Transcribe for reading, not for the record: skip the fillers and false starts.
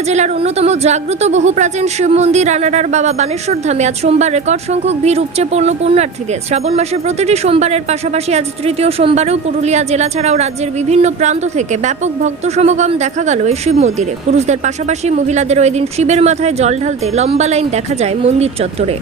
পুরুলিয়া জেলার অন্যতম জাগ্রত বহু প্রাচীন শিব মন্দির রানাডার বাবা বানেশ্বর ধামে আজ সোমবার রেকর্ড সংখ্যক ভিড় উপচে পড়ল পুণ্যার্থীদের। শ্রাবণ মাসের প্রতিটি সোমবারের পাশাপাশি আজ তৃতীয় সোমবারেও পুরুলিয়া জেলা ছাড়াও রাজ্যের বিভিন্ন প্রান্ত থেকে ব্যাপক ভক্ত সমাগম দেখা গেল এই শিব মন্দিরে। পুরুষদের পাশাপাশি মহিলাদেরও এদিন শিবের মাথায় জল ঢালতে লম্বা লাইন দেখা যায় মন্দির চত্বরে।